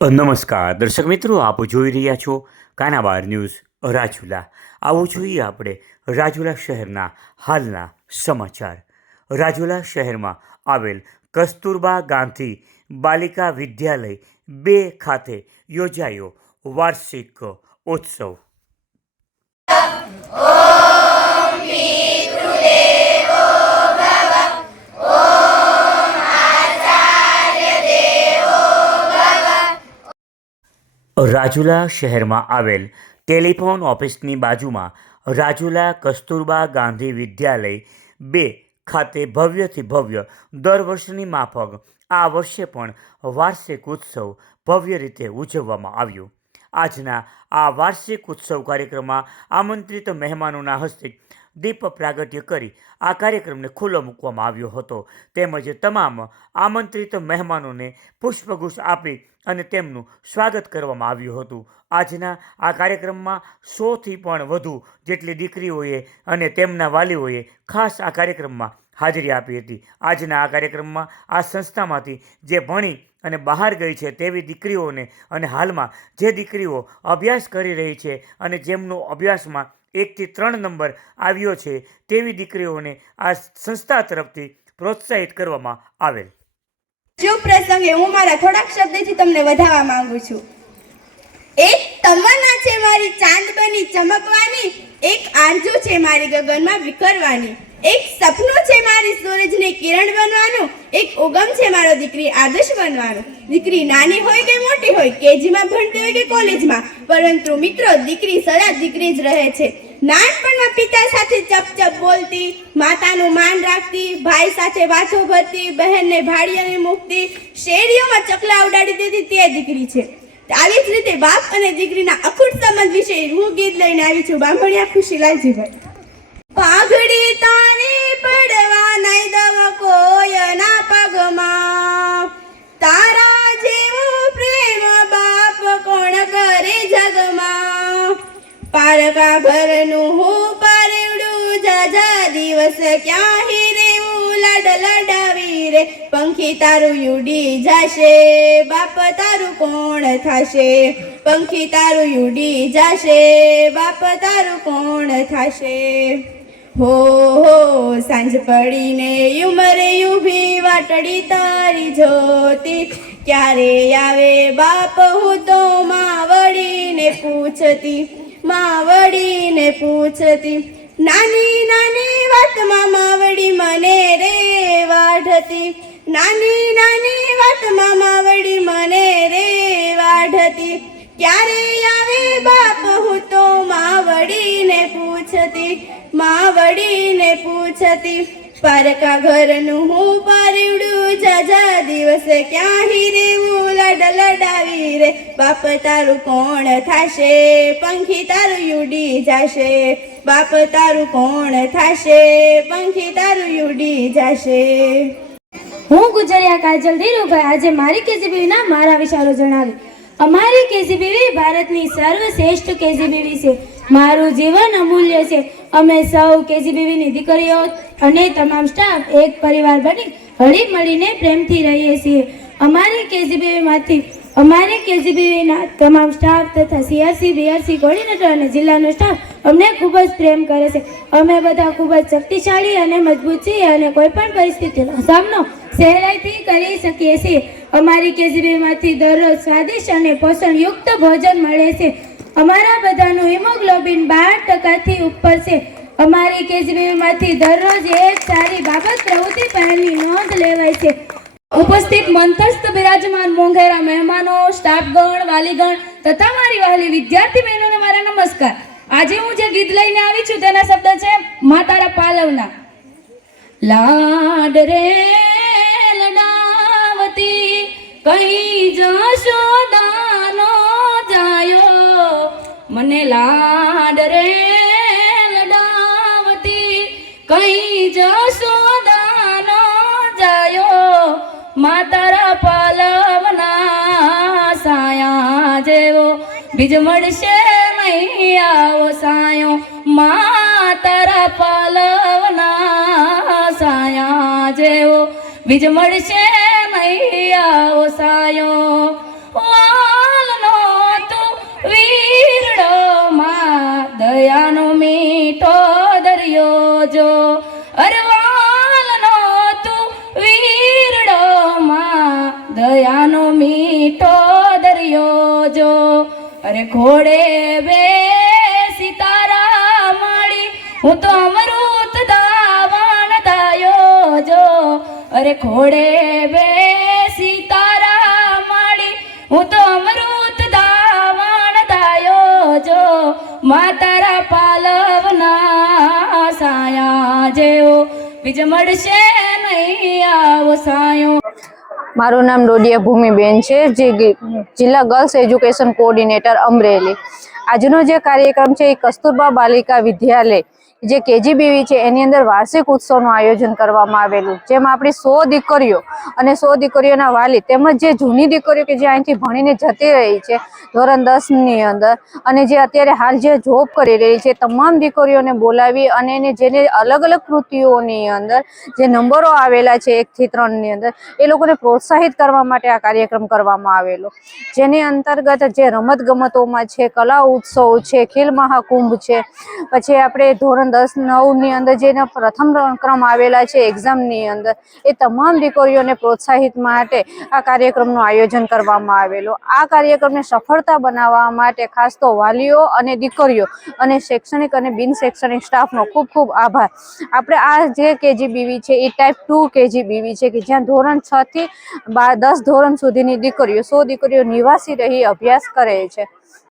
નમસ્કાર દર્શક મિત્રો, આપ જોઈ રહ્યા છો કાનાબાર ન્યૂઝ રાજુલા. આવો જોઈએ આપણે રાજુલા શહેરના હાલના સમાચાર. રાજુલા શહેરમાં આવેલ કસ્તુરબા ગાંધી બાલિકા વિદ્યાલય 2 ખાતે યોજાયો વાર્ષિક ઉત્સવ. રાજુલા શહેરમાં આવેલ ટેલિફોન ઓફિસની બાજુમાં રાજુલા કસ્તુરબા ગાંધી વિદ્યાલય 2 ખાતે ભવ્યથી ભવ્ય દર વર્ષની માફક આ વર્ષે પણ વાર્ષિક ઉત્સવ ભવ્ય રીતે ઉજવવામાં આવ્યો. આજના આ વાર્ષિક ઉત્સવ કાર્યક્રમમાં આમંત્રિત મહેમાનોના હસ્તે દીપ પ્રાગટ્ય કરી આ કાર્યક્રમને ખુલ્લો મૂકવામાં આવ્યો હતો. તેમજ તમામ આમંત્રિત મહેમાનોને પુષ્પગુચ્છ આપી અને તેમનું સ્વાગત કરવામાં આવ્યું હતું. આજના આ કાર્યક્રમમાં 100થી પણ વધુ જેટલી દીકરીઓએ અને તેમના વાલીઓએ ખાસ આ કાર્યક્રમમાં હાજરી આપી હતી. આજના આ કાર્યક્રમમાં આ સંસ્થામાંથી જે ભણી અને બહાર ગઈ છે તેવી દીકરીઓને અને હાલમાં જે દીકરીઓ અભ્યાસ કરી રહી છે અને જેમનો અભ્યાસમાં 1 થી 3 નંબર આવ્યો છે તેવી દીકરીઓને આ સંસ્થા તરફથી પ્રોત્સાહિત કરવામાં આવેલ. શુભ પ્રસંગે હું મારા થોડાક શબ્દથી તમને વધારવા માંગુ છું. એક તમન્ના છે મારી ચાંદ બની ચમકવાની, એક આરજુ છે મારી ગગનમાં વિખરવાની, એક સપનું છે મારી સૂરજની કિરણ બનવાનું, એક ઉગમ છે મારો દીકરી આદર્શ બનવાનો. દીકરી નાની હોય કે મોટી હોય, કેજીમાં ભણતી હોય કે કોલેજમાં, પરંતુ મિત્રો દીકરી સદા દીકરી જ રહે છે. નાનપણમાં પિતા સાથે ચપચપ બોલતી, માતાનું માન રાખતી, ભાઈ સાથે વાતો ભરતી, બહેનને ભાડિયાને મૂકતી, શેરીઓમાં ચકલા ઉડાડી દેતી તે દીકરી છે. આવી જ રીતે બાપ અને દીકરીના અખૂટ સંબંધ વિશે હું ગીત લઈને આવી છું. બાંભણિયા ખુશીલાલજીભાઈ. પાઘડી તારે પડવા નહીં દવ કોયના પગમાં, તારા જેવો પ્રેમ બાપ કોણ કરે જગમાં. પારકા ઘરનું હું પારેવડું, જાજા દિવસ ક્યાં હિરેવું, લડ લડાવી રે પંખી તારું ઉડી જાશે, બાપ તારું કોણ થાશે. પંખી તારું ઉડી જાશે, બાપ તારું કોણ થાશે. હો હો સાંજ પડીને ઉમરે ઊભી, વાટડી તારી જોતી, ક્યારે આવે બાપ હું તો માવડીને પૂછતી, માવડીને પૂછતી. નાની નાની વાતમાં માવડી મને રે વાઢતી, નાની નાની વાતમાં માવડી મને રે વાઢતી, ક્યારે આવે બાપ હું તો માવડીને પૂછતી, માવડીને પૂછતી. પારકા ઘરનું હું પારેવડું, જાજા દિવસે ક્યાં હિરેવું, લડ લડાવી રે બાપ તારું કોણ થાશે, પંખી તારું ઉડી જાશે, બાપ તારું કોણ થાશે, પંખી તારું ઉડી જાશે. હું ગુજરિયા કાજલ ધીરુભાઈ આજે મારી કેજીબીવીના મારા વિચારો જણાવી. અમારી કેજીબીવી ભારતની સર્વશ્રેષ્ઠ કેજીબીવી છે. મારું જીવન અમૂલ્ય છે. અમે સૌ કેજીબીવીની દીકરીઓ અને તમામ સ્ટાફ એક પરિવાર બની હળી મળીને પ્રેમથી રહીએ છીએ. અમારી કેજીબીવીના તમામ સ્ટાફ તથા સીઆરસી બીઆરસી કોર્ડિનેટર અને જિલ્લાનો સ્ટાફ અમને ખૂબ જ પ્રેમ કરે છે. અમે બધા ખૂબ જ શક્તિશાળી અને મજબૂત છીએ અને કોઈ પણ પરિસ્થિતિનો સામનો સહેલાઈથી કરી શકીએ છીએ. અમારી કેજીબીવીમાંથી દરરોજ સ્વાદિષ્ટ અને પોષણયુક્ત ભોજન મળે છે. અમારા બધાનું હિમોગ્લોબિન 12% ઉપર છે. અમારી કેજીબીવીમાંથી દરરોજ એક સારી બાબત પ્રવૃત્તિ પહેલની નોંધ લેવાય છે. ઉપસ્થિત મંતસ્થ બિરાજમાન મોંઘેરા મહેમાનો, સ્ટાફગણ, વાલીગણ તથા મારી વહાલી વિદ્યાર્થી બહેનોને મારા નમસ્કાર. આજે હું જે ગીત લઈને આવી છું તેના શબ્દ છે મા તારા પાલવના. લાડ રે લડાવતી કઈ જશોદાનો જાયો, મને લાડ રે લડાવતી કઈ જશોદાનો જાયો, મા તારા પાલવના સાયા જેવો બીજ મળશે નહીં આવો સાયો, મા તારા પાલવના સાયા જેવો બીજ મળશે નહીં આવો સાયો. અરે ઘોડે બેસી તારા મળી હું તો અમૃત દાવણ દાયો જો અરે ઘોડે બેસી તારા મળી હું તો અમૃત દાવણ દાયો જો મા તારા પાલવના સાયા જેવો બીજ મળશે નહીં આવો સાયો. મારું નામ ડોડિયા ભૂમિબેન છે, જે જિલ્લા ગર્લ્સ એજ્યુકેશન કોઓર્ડિનેટર અમરેલી. આજનો જે કાર્યક્રમ છે એ કસ્તુરબા બાલિકા વિદ્યાલય જે KGBV છે એની અંદર વાર્ષિક ઉત્સવનું આયોજન કરવામાં આવેલું, જેમાં આપણી 100 દીકરીઓ અને 100 દીકરીઓના વાલી તેમજ જે જૂની દીકરીઓ કે જે અહીંથી ભણીને જતી રહી છે ધોરણ 10ની અંદર અને જે અત્યારે હાલ જે જોબ કરી રહી છે તમામ દીકરીઓને બોલાવી અને એને જેને અલગ અલગ કૃતિઓની અંદર જે નંબરો આવેલા છે 1 થી 3ની અંદર એ લોકોને પ્રોત્સાહિત કરવા માટે આ કાર્યક્રમ કરવામાં આવેલો, જેની અંતર્ગત જે રમત ગમતોમાં છે, કલા ઉત્સવ છે, ખેલ મહાકુંભ છે, પછી આપણે ધોરણ 10-9ની અંદર જેના પ્રથમ ક્રમ આવેલા છે એક્ઝામની અંદર એ તમામ દીકરીઓને પ્રોત્સાહિત માટે આ કાર્યક્રમનું આયોજન કરવામાં આવેલું. આ કાર્યક્રમને સફળતા બનાવવા માટે ખાસ તો વાલીઓ અને દીકરીઓ અને શૈક્ષણિક અને બિન શૈક્ષણિક સ્ટાફનો ખૂબ ખૂબ આભાર. આપણે આ જે KGBV છે એ ટાઈપ 2 KGBV છે કે જ્યાં ધોરણ 6 થી 10 ધોરણ સુધીની દીકરીઓ 100 દીકરીઓ નિવાસી રહી અભ્યાસ કરે છે.